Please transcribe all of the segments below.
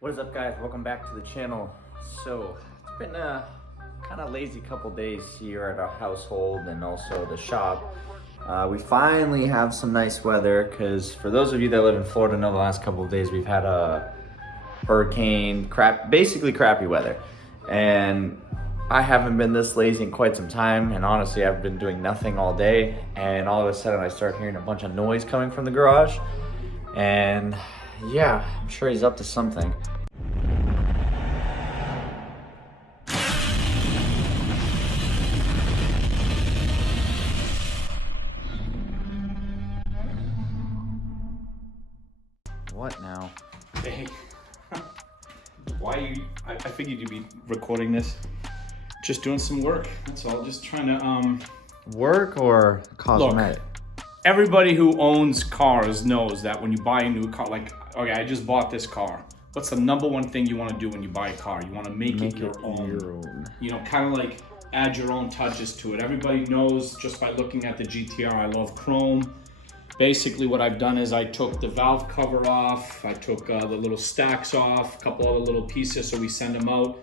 What is up, guys? Welcome back to the channel. So it's been a kind of lazy couple days here at our household and also the shop. We finally have some nice weather because for those of you that live in Florida know the last couple of days we've had a hurricane, basically crappy weather. And I haven't been this lazy in quite some time, and honestly I've been doing nothing all day, and all of a sudden I start hearing a bunch of noise coming from the garage, and yeah, I'm sure he's up to something. What now? Hey, why you? I figured you'd be recording this. Just doing some work. That's all. Just trying to Work or cosmetic? Look, everybody who owns cars knows that when you buy a new car, like, okay, I just bought this car. What's the number one thing you want to do when you buy a car? You want to make it your own. You know, kind of like add your own touches to it. Everybody knows just by looking at the GTR, I love chrome. Basically what I've done is I took the valve cover off, I took the little stacks off, a couple other little pieces, so we send them out.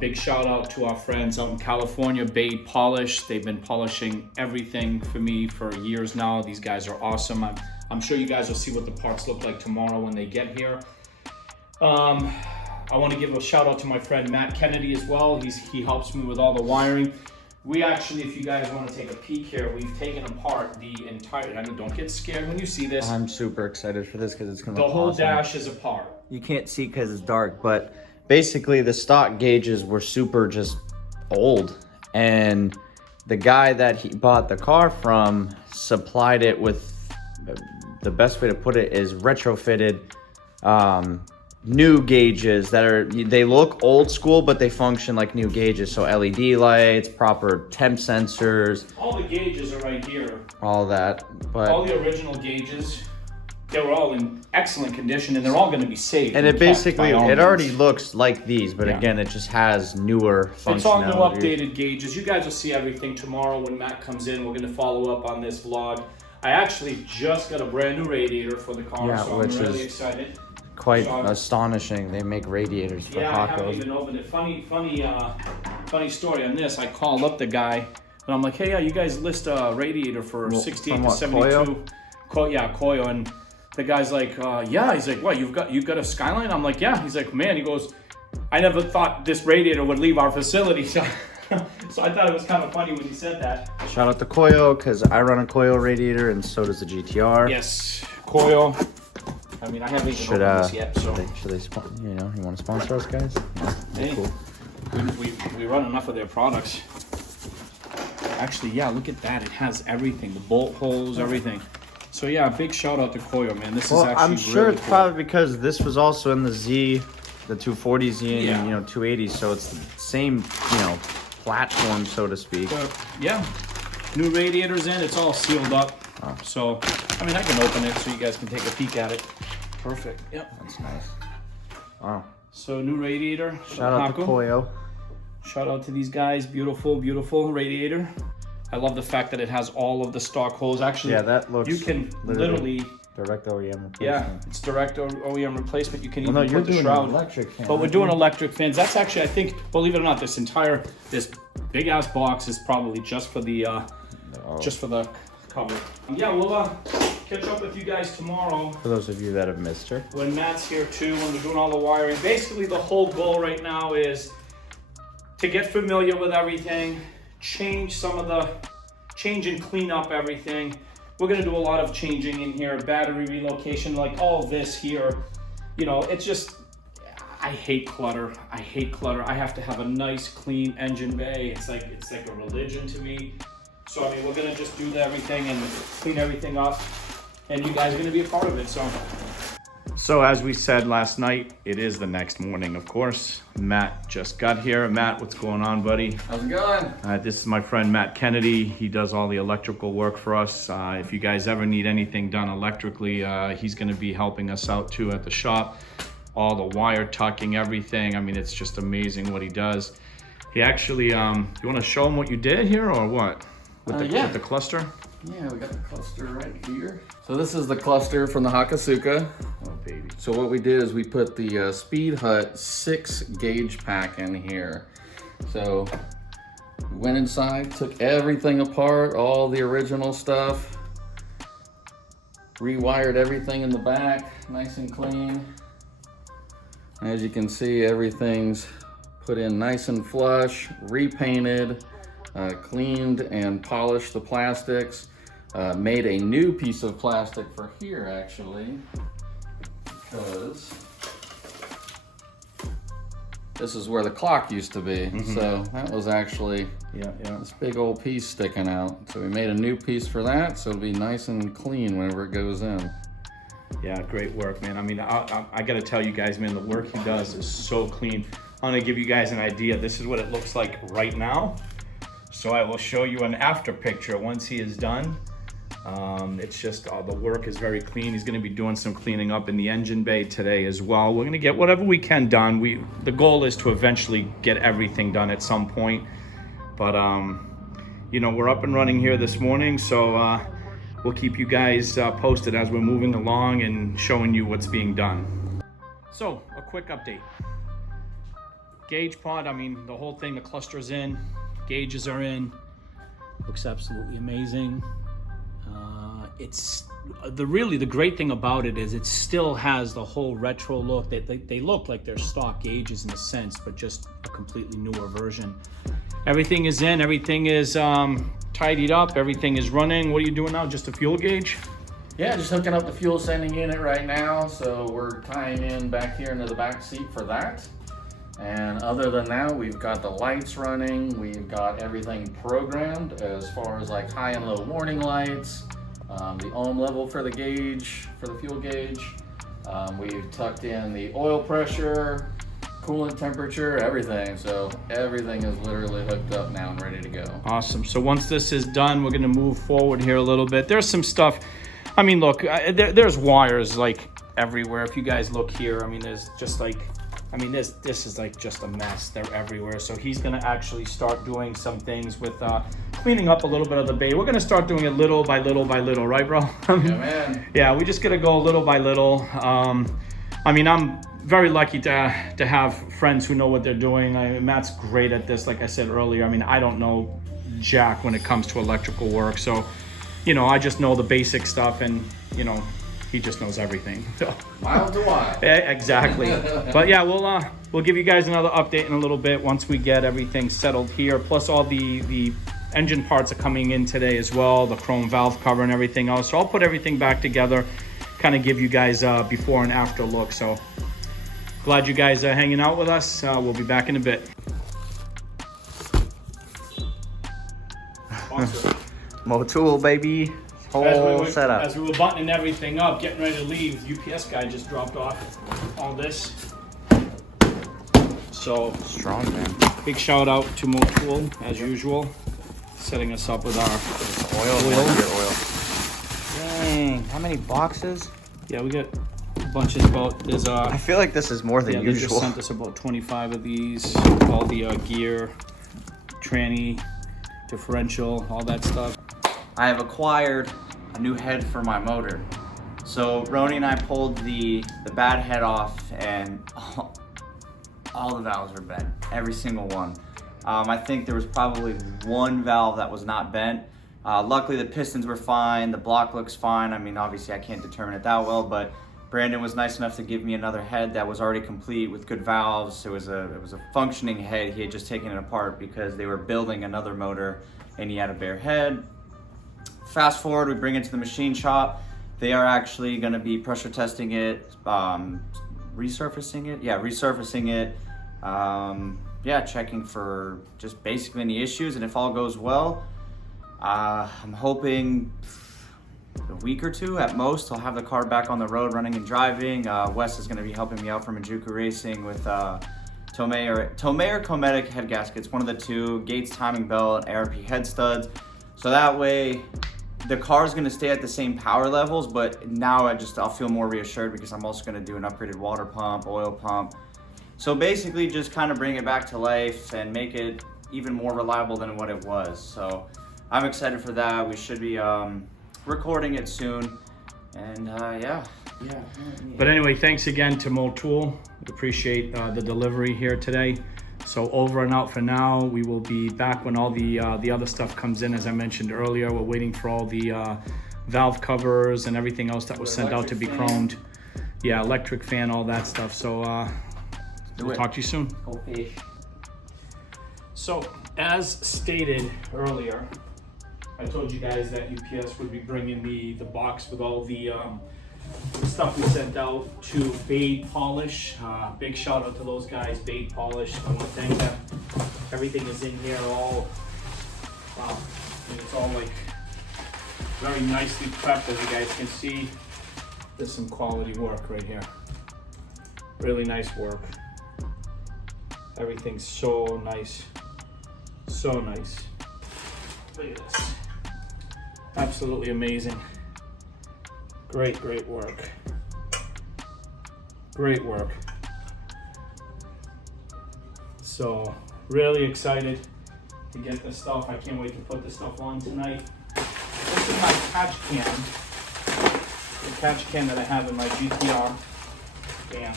Big shout out to our friends out in California, Bay Polish. They've been polishing everything for me for years now. These guys are awesome. I'm sure you guys will see what the parts look like tomorrow when they get here. I want to give a shout out to my friend Matt Kennedy as well. He helps me with all the wiring. We actually, if you guys want to take a peek here, we've taken apart the entire, I know, don't get scared when you see this. I'm super excited for this because it's going to The look whole awesome. dash is apart. You can't see because it's dark, but basically the stock gauges were super just old. And the guy that he bought the car from supplied it with, the best way to put it is retrofitted new gauges that they look old school, but they function like new gauges. So LED lights, proper temp sensors. All the gauges are right here. All that, but all the original gauges, they were all in excellent condition, and they're all going to be saved. and it basically, it already means. looks like these, but Yeah. again, it just has newer functionality. It's all new updated gauges. You guys will see everything tomorrow when Matt comes in. We're going to follow up on this vlog. I actually just got a brand new radiator for the car, Yeah, so I'm really excited. Quite astonishing. They make radiators for Yeah, I haven't Hakos. even opened it. Funny story on this. I called up the guy, and I'm like, hey, yeah, you guys list a radiator for 68 to 72. Koyo. And the guy's like, yeah. He's like, what, you've got a Skyline? I'm like, yeah. He's like, man, he goes, I never thought this radiator would leave our facility. So, so I thought it was kind of funny when he said that. Shout out to Koyo, because I run a Koyo radiator, and so does the GTR. Yes, Koyo. I mean, I haven't even opened this yet, so. Should they you know, you want to sponsor us, guys? Yeah, Hey, cool. we run enough of their products. Actually, yeah, look at that. It has everything, the bolt holes, everything. So yeah, big shout out to Koyo, man. This is actually I'm sure really it's cool. probably because this was also in the Z, the 240Z and Yeah. you know 280, so it's the same, you know, platform, so to speak. Yeah, new radiators in. It's all sealed up. So, I mean, I can open it so you guys can take a peek at it. Perfect. Yep. That's nice. Wow. So new radiator. Shout out to Koyo. Shout out to these guys. Beautiful, beautiful radiator. I love the fact that it has all of the stock holes. Actually, Yeah, that looks. you can literally direct OEM replacement. yeah, it's direct OEM replacement. You can Well, no, even you're put the doing shroud. an electric fan. But we're doing electric fans. That's actually, I think, believe it or not, this big ass box is probably just for the cover. Yeah, we'll catch up with you guys tomorrow. For those of you that have missed her. When Matt's here too, when we're doing all the wiring. Basically, the whole goal right now is to get familiar with everything, change and clean up everything. We're gonna do a lot of changing in here, battery relocation, like all this here. You know, it's just, I hate clutter. I have to have a nice, clean engine bay. It's like a religion to me. So, I mean, we're gonna just do everything and clean everything up, and you guys are gonna be a part of it, So as we said last night, it is the next morning, of course. Matt just got here. Matt, what's going on, buddy? How's it going? This is my friend Matt Kennedy. He does all the electrical work for us. If you guys ever need anything done electrically, he's gonna be helping us out too at the shop. All the wire tucking, everything. I mean, it's just amazing what he does. He actually, you wanna show him what you did here or what? With the cluster? Yeah, we got the cluster right here. So this is the cluster from the Hakosuka. Oh, baby. So what we did is we put the Speed Hut 6 gauge pack in here. So we went inside, took everything apart, all the original stuff, rewired everything in the back, nice and clean. As you can see, everything's put in nice and flush, repainted, cleaned and polished the plastics, made a new piece of plastic for here actually, because this is where the clock used to be. So that was actually this big old piece sticking out. So we made a new piece for that, so it'll be nice and clean whenever it goes in. Yeah, great work, man. I mean, I gotta tell you guys, man, the work he does is so clean. I'm gonna give you guys an idea. This is what it looks like right now. So I will show you an after picture once he is done. It's just, the work is very clean. He's gonna be doing some cleaning up in the engine bay today as well. We're gonna get whatever we can done. The goal is to eventually get everything done at some point. But, you know, we're up and running here this morning, so we'll keep you guys posted as we're moving along and showing you what's being done. So, a quick update. Gauge pod, I mean, the whole thing, the cluster's in, gauges are in. Looks absolutely amazing. It's the great thing about it is it still has the whole retro look. They look like they're stock gauges in a sense, but just a completely newer version. Everything is in, everything is tidied up, everything is running. What are you doing now? Just a fuel gauge? Yeah, just hooking up the fuel sending unit right now. So we're tying in back here into the back seat for that. And other than that, we've got the lights running. We've got everything programmed as far as like high and low warning lights, the ohm level for the gauge, for the fuel gauge. We've tucked in the oil pressure, coolant temperature, everything. So everything is literally hooked up now and ready to go. Awesome. So once this is done, we're gonna move forward here a little bit. There's some stuff, I mean, look, there's wires like everywhere. If you guys look here, I mean, there's just like, I mean, this is like just a mess. They're everywhere. So he's gonna actually start doing some things with cleaning up a little bit of the bay. We're gonna start doing it little by little by little, right, bro? Yeah, man. Yeah, we just gotta go little by little. I mean, I'm very lucky to have friends who know what they're doing. Matt's great at this, like I said earlier. I mean, I don't know jack when it comes to electrical work. So, you know, I just know the basic stuff, and, you know, he just knows everything. Miles to wide. Yeah, exactly. But yeah, we'll give you guys another update in a little bit once we get everything settled here. Plus all the engine parts are coming in today as well, the chrome valve cover and everything else. So I'll put everything back together, kind of give you guys a before and after look. So glad you guys are hanging out with us. We'll be back in a bit. Motul, baby. Whole setup. As we were buttoning everything up, getting ready to leave, UPS guy just dropped off all this. So Strong, man. big shout out to Motul as usual, setting us up with our Oil. Dang, how many boxes? Yeah, we got a bunch of there's I feel like this is more than they just usual. sent us about 25 of these, all the gear, tranny, differential, all that stuff. I have acquired a new head for my motor. So Roni and I pulled the bad head off, and all the valves are bent, every single one. I think there was probably one valve that was not bent. Luckily the pistons were fine, the block looks fine. I mean, obviously I can't determine it that well, but Brandon was nice enough to give me another head that was already complete with good valves. It was a functioning head. He had just taken it apart because they were building another motor and he had a bare head. Fast forward, we bring it to the machine shop. They are actually gonna be pressure testing it, resurfacing it. Yeah, resurfacing it. Yeah, checking for just basically any issues, and if all goes well, I'm hoping a week or two at most, I'll have the car back on the road running and driving. Wes is gonna be helping me out from Majuku Racing with Tomei or Cometic head gaskets, one of the two, Gates timing belt, ARP head studs. So that way, the car's gonna stay at the same power levels, but now I'll feel more reassured because I'm also gonna do an upgraded water pump, oil pump. So basically just kind of bring it back to life and make it even more reliable than what it was. So I'm excited for that. We should be recording it soon. And yeah. But anyway, thanks again to Motul. Appreciate the delivery here today. So over and out for now. We will be back when all the other stuff comes in. As I mentioned earlier, we're waiting for all the valve covers and everything else that was sent out to be chromed. Yeah, electric fan, all that stuff. So we'll talk to you soon. Go fish. So as stated earlier, I told you guys that UPS would be bringing me the box with all the stuff we sent out to Bade Polish. Big shout out to those guys, Bade Polish. I want to thank them. Everything is in here all, wow, I mean, it's all like very nicely prepped, as you guys can see. There's some quality work right here. Really nice work. Everything's so nice. So nice. Look at this. Absolutely amazing. Great work. Great work. So, really excited to get this stuff. I can't wait to put this stuff on tonight. This is my catch can. The catch can that I have in my GTR. Bam.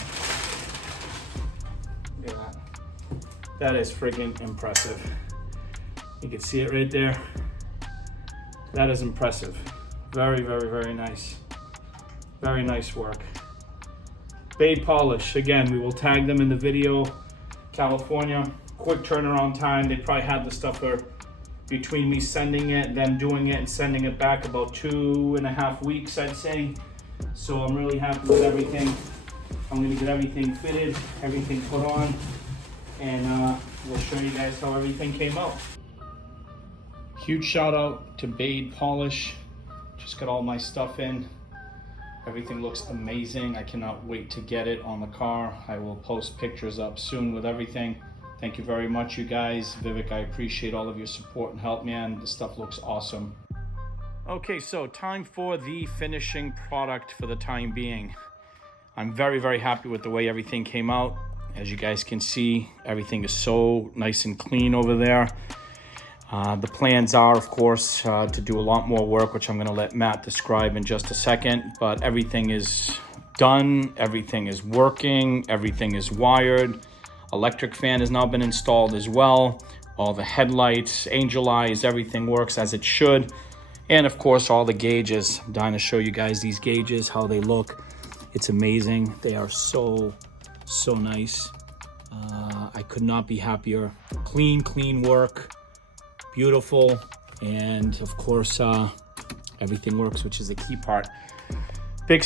Look at that. That is friggin' impressive. You can see it right there. That is impressive. Very nice. Very nice work. Bade Polish, again, we will tag them in the video. California, quick turnaround time. They probably had the stuff there between me sending it, them doing it, and sending it back about 2.5 weeks, I'd say. So I'm really happy with everything. I'm gonna get everything fitted, everything put on, and we'll show you guys how everything came out. Huge shout out to Bade Polish. Just got all my stuff in. Everything looks amazing. I cannot wait to get it on the car. I will post pictures up soon with everything. Thank you very much, you guys. Vivek, I appreciate all of your support and help, man. This stuff looks awesome. Okay, so time for the finishing product for the time being. I'm very happy with the way everything came out. As you guys can see, everything is so nice and clean over there. The plans are, of course, to do a lot more work, which I'm going to let Matt describe in just a second. But everything is done. Everything is working. Everything is wired. Electric fan has now been installed as well. All the headlights, angel eyes, everything works as it should. And of course, all the gauges. I'm dying to show you guys these gauges, how they look. It's amazing. They are so nice. I could not be happier. Clean work. Beautiful, and of course everything works, which is the key part. Big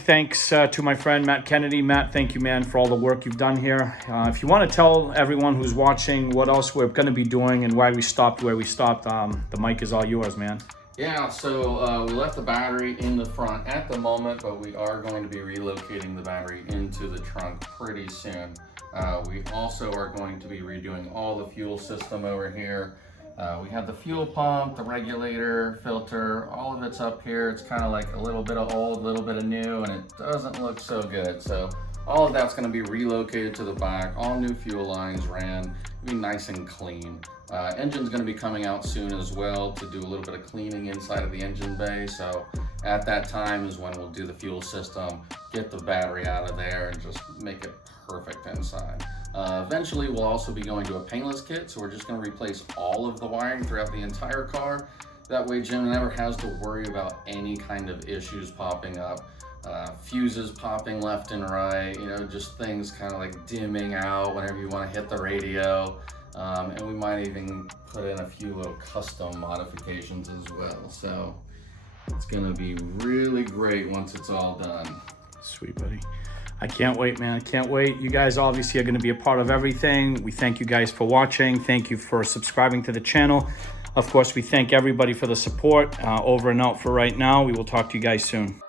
thanks to my friend Matt Kennedy. Matt, thank you, man, for all the work you've done here. If you want to tell everyone who's watching what else we're going to be doing and why we stopped where we stopped, the mic is all yours, man. Yeah, so we left the battery in the front at the moment, but we are going to be relocating the battery into the trunk pretty soon. We also are going to be redoing all the fuel system over here. We have the fuel pump, the regulator, filter, all of it's up here. It's kind of like a little bit of old, a little bit of new, and it doesn't look so good. So all of that's going to be relocated to the back. All new fuel lines ran, be nice and clean. Engine's going to be coming out soon as well to do a little bit of cleaning inside of the engine bay. So at that time is when we'll do the fuel system, get the battery out of there, and just make it perfect inside. Eventually we'll also be going to a paintless kit, so we're just going to replace all of the wiring throughout the entire car. That way Jim never has to worry about any kind of issues popping up, fuses popping left and right, you know, just things kind of like dimming out whenever you want to hit the radio. And we might even put in a few little custom modifications as well. So it's gonna be really great once it's all done. Sweet, buddy. I can't wait, man. I can't wait. You guys obviously are going to be a part of everything. We thank you guys for watching. Thank you for subscribing to the channel. Of course, we thank everybody for the support. Over and out for right now. We will talk to you guys soon.